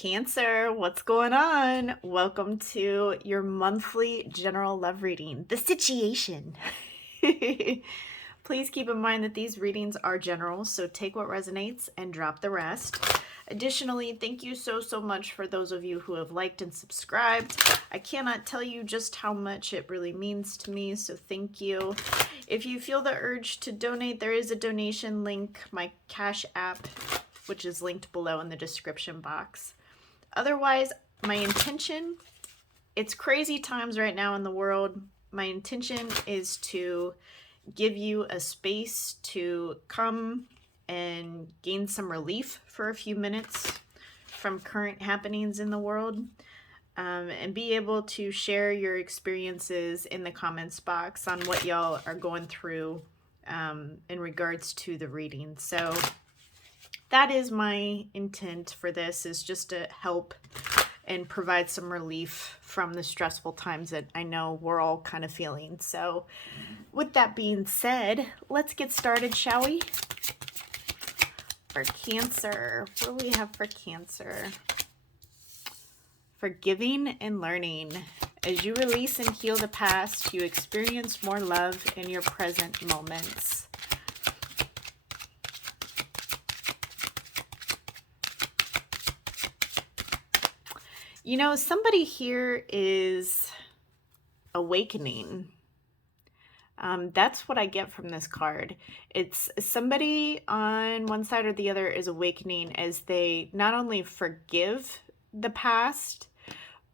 Cancer, what's going on? Welcome to your monthly general love reading, The Situation. Please keep in mind that these readings are general, so take what resonates and drop the rest. Additionally, thank you so much for those of you who have liked and subscribed. I cannot tell you just how much it really means to me, so thank you. If you feel the urge to donate, there is a donation link, my Cashapp, which is linked below in the description box. Otherwise, my intention, it's crazy times right now in the world. My intention is to give you a space to come and gain some relief for a few minutes from current happenings in the world, and be able to share your experiences in the comments box on what y'all are going through in regards to the reading. So that is my intent for this, is just to help and provide some relief from the stressful times that I know we're all kind of feeling. So with that being said, let's get started, shall we? For Cancer, what do we have for Cancer? Forgiving and learning. As you release and heal the past, you experience more love in your present moments. You know, somebody here is awakening. That's what I get from this card. It's somebody on one side or the other is awakening as they not only forgive the past,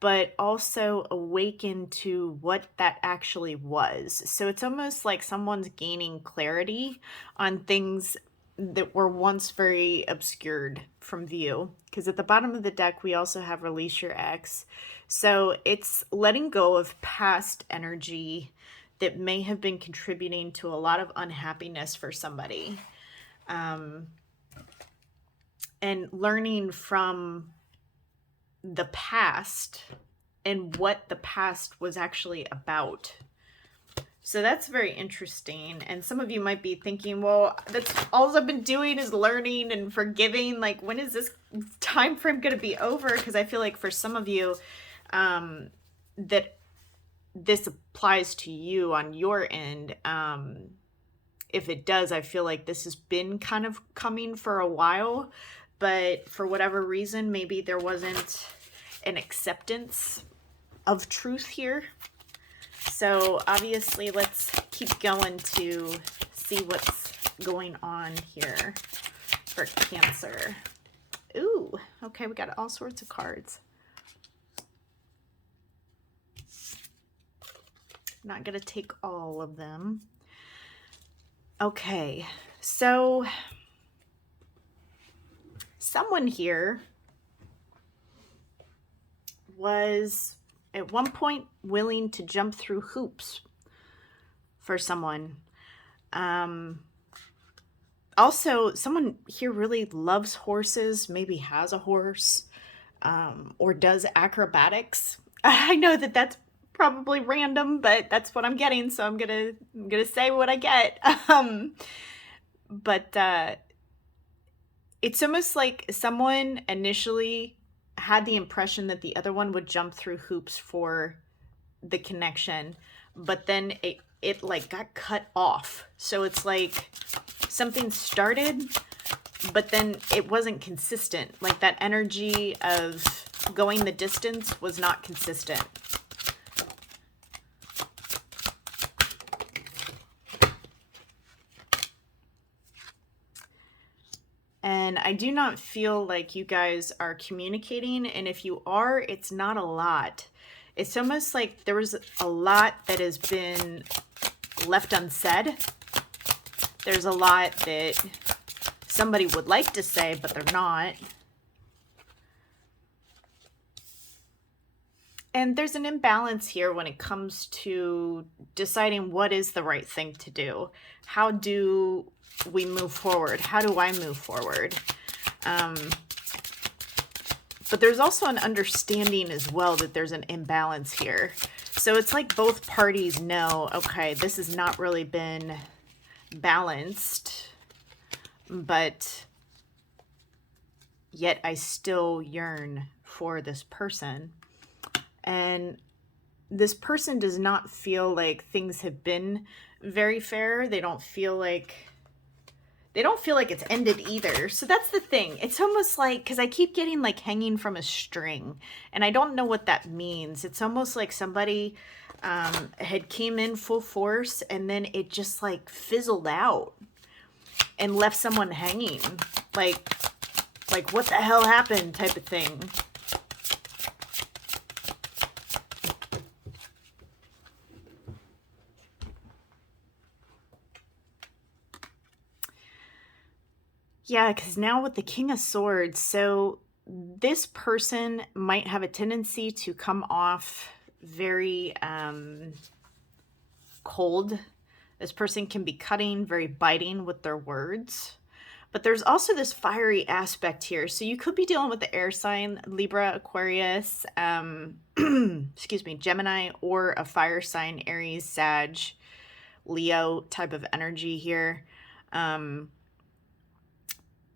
but also awaken to what that actually was. So it's almost like someone's gaining clarity on things that were once very obscured from view. Because at the bottom of the deck, we also have Release Your Ex. So it's letting go of past energy that may have been contributing to a lot of unhappiness for somebody. And learning from the past and what the past was actually about. So that's very interesting. And some of you might be thinking, well, that's all I've been doing is learning and forgiving. Like, when is this time frame going to be over? Because I feel like for some of you, that this applies to you on your end. If it does, I feel like this has been kind of coming for a while, but for whatever reason, maybe there wasn't an acceptance of truth here. So obviously, let's keep going to see what's going on here for Cancer. Ooh, okay, we got all sorts of cards. Not gonna take all of them. Okay, so someone here was at one point willing to jump through hoops for someone. Also, someone here really loves horses, maybe has a horse, or does acrobatics. I know that that's probably random, but that's what I'm getting, so I'm gonna say what I get. But it's almost like someone initially had the impression that the other one would jump through hoops for the connection, but then it like got cut off. So it's like something started, but then it wasn't consistent. Like that energy of going the distance was not consistent. And I do not feel like you guys are communicating. And if you are, it's not a lot. It's almost like there was a lot that has been left unsaid. There's a lot that somebody would like to say, but they're not. And there's an imbalance here when it comes to deciding what is the right thing to do. How do we move forward? How do I move forward? But there's also an understanding as well that there's an imbalance here. So it's like both parties know, okay, this has not really been balanced, but yet I still yearn for this person. And this person does not feel like things have been very fair. They don't feel like it's ended either. So that's the thing. It's almost like, because I keep getting like hanging from a string, and I don't know what that means. It's almost like somebody had came in full force, and then it just like fizzled out and left someone hanging. Like what the hell happened type of thing. Yeah, because now with the King of Swords, so this person might have a tendency to come off very cold. This person can be cutting, very biting with their words. But there's also this fiery aspect here. So you could be dealing with the air sign, Libra, Aquarius, excuse me, Gemini, or a fire sign, Aries, Sag, Leo type of energy here.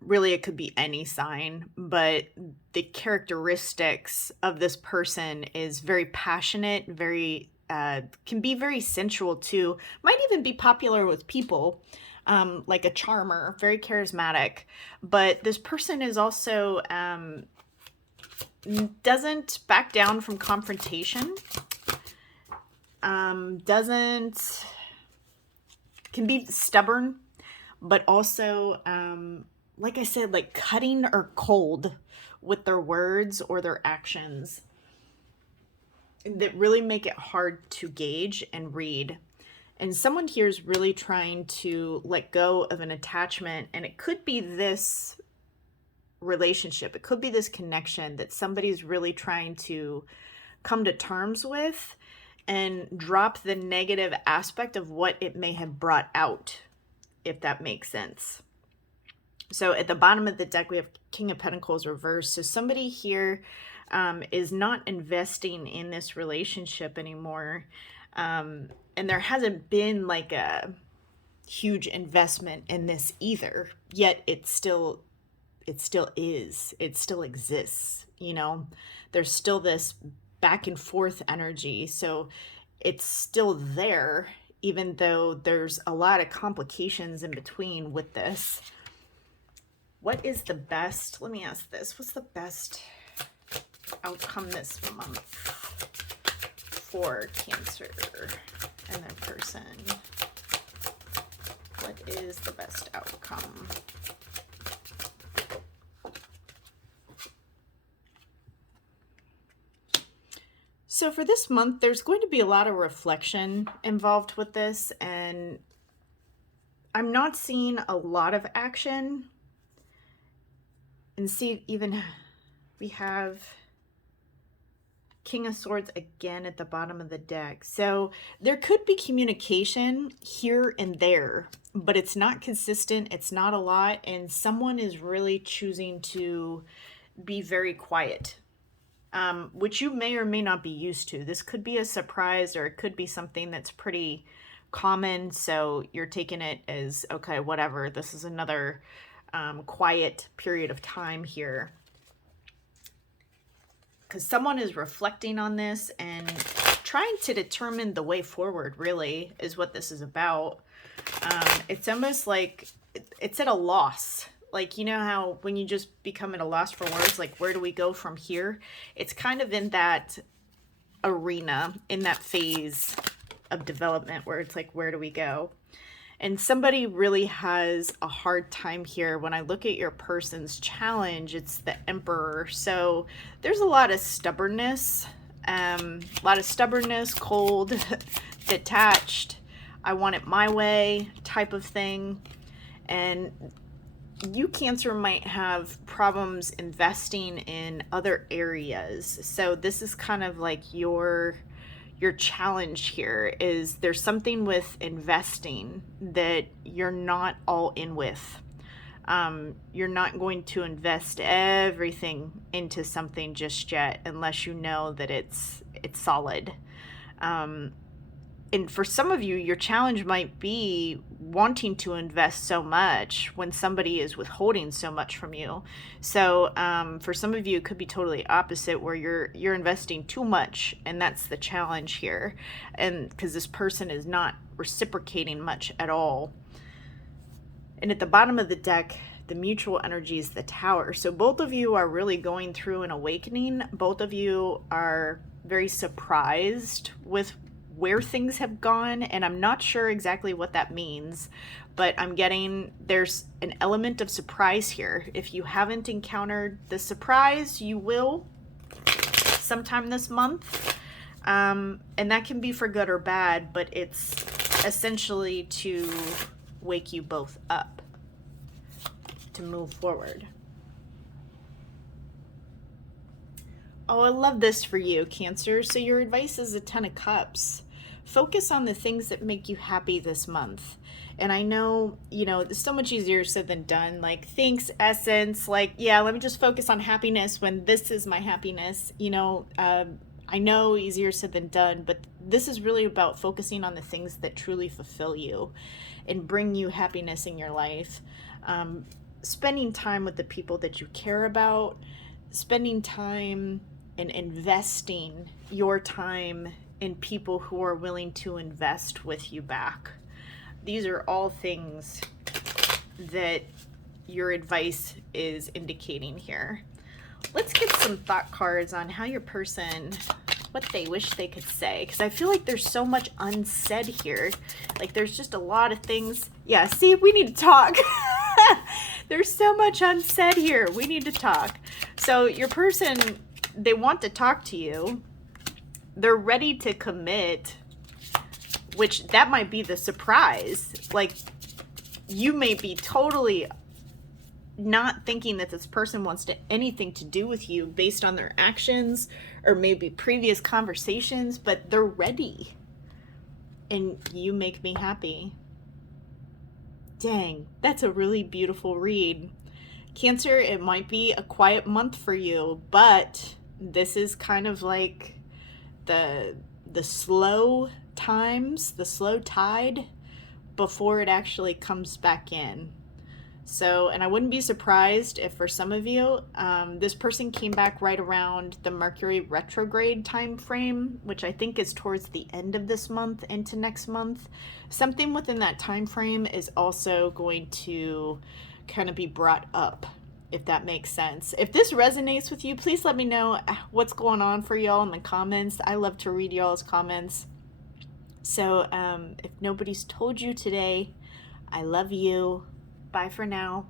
Really, it could be any sign, but the characteristics of this person is very passionate, very can be very sensual too. Might even be popular with people, like a charmer, very charismatic. But this person is also doesn't back down from confrontation. Can be stubborn, but also like I said, like cutting or cold with their words or their actions that really make it hard to gauge and read. And someone here is really trying to let go of an attachment, and it could be this relationship, it could be this connection that somebody's really trying to come to terms with and drop the negative aspect of what it may have brought out, if that makes sense. So at the bottom of the deck, we have King of Pentacles reversed. So somebody here is not investing in this relationship anymore. And there hasn't been like a huge investment in this either. Yet it still is. It still exists, you know? There's still this back and forth energy. So it's still there, even though there's a lot of complications in between with this. What is the best, let me ask this, what's the best outcome this month for Cancer and their person? What is the best outcome? So for this month, there's going to be a lot of reflection involved with this, and I'm not seeing a lot of action. And see, even we have King of Swords again at the bottom of the deck. So there could be communication here and there, but it's not consistent. It's not a lot. And someone is really choosing to be very quiet, which you may or may not be used to. This could be a surprise, or it could be something that's pretty common. So you're taking it as, okay, whatever. This is another quiet period of time here, because someone is reflecting on this and trying to determine the way forward, really, is what this is about. It's almost like it's at a loss. Like, you know how when you just become at a loss for words, like, where do we go from here? It's kind of in that arena, in that phase of development where it's like, where do we go? And somebody really has a hard time here. When I look at your person's challenge, it's the Emperor. So there's a lot of stubbornness, cold, detached, I want it my way type of thing. And you, Cancer, might have problems investing in other areas. So this is kind of like your challenge here is there's something with investing that you're not all in with. You're not going to invest everything into something just yet unless you know that it's solid. And for some of you, your challenge might be wanting to invest so much when somebody is withholding so much from you. So for some of you, it could be totally opposite, where you're investing too much, and that's the challenge here. And because this person is not reciprocating much at all. And at the bottom of the deck, the mutual energy is the Tower. So both of you are really going through an awakening. Both of you are very surprised with where things have gone, and I'm not sure exactly what that means, but I'm getting there's an element of surprise here. If you haven't encountered the surprise, you will sometime this month, and that can be for good or bad, but it's essentially to wake you both up to move forward. Oh, I love this for you, Cancer. So your advice is a 10 of Cups. Focus on the things that make you happy this month. And I know, it's so much easier said than done. Like, thanks, Essence. Like, yeah, let me just focus on happiness when this is my happiness. I know easier said than done, but this is really about focusing on the things that truly fulfill you and bring you happiness in your life. Spending time with the people that you care about, spending time and investing your time in people who are willing to invest with you back. These are all things that your advice is indicating here. Let's get some thought cards on how your person, what they wish they could say, because I feel like there's so much unsaid here. Like, there's just a lot of things. Yeah, see, we need to talk. There's so much unsaid here. We need to talk. So your person, they want to talk to you. They're ready to commit, which that might be the surprise. Like, you may be totally not thinking that this person wants anything to do with you based on their actions or maybe previous conversations, but they're ready. And you make me happy. Dang, that's a really beautiful read. Cancer, it might be a quiet month for you, but this is kind of like the slow times, the slow tide before it actually comes back in. So, and I wouldn't be surprised if for some of you, this person came back right around the Mercury retrograde time frame, which I think is towards the end of this month into next month. Something within that time frame is also going to kind of be brought up, if that makes sense. If this resonates with you, please let me know what's going on for y'all in the comments. I love to read y'all's comments. So if nobody's told you today, I love you. Bye for now.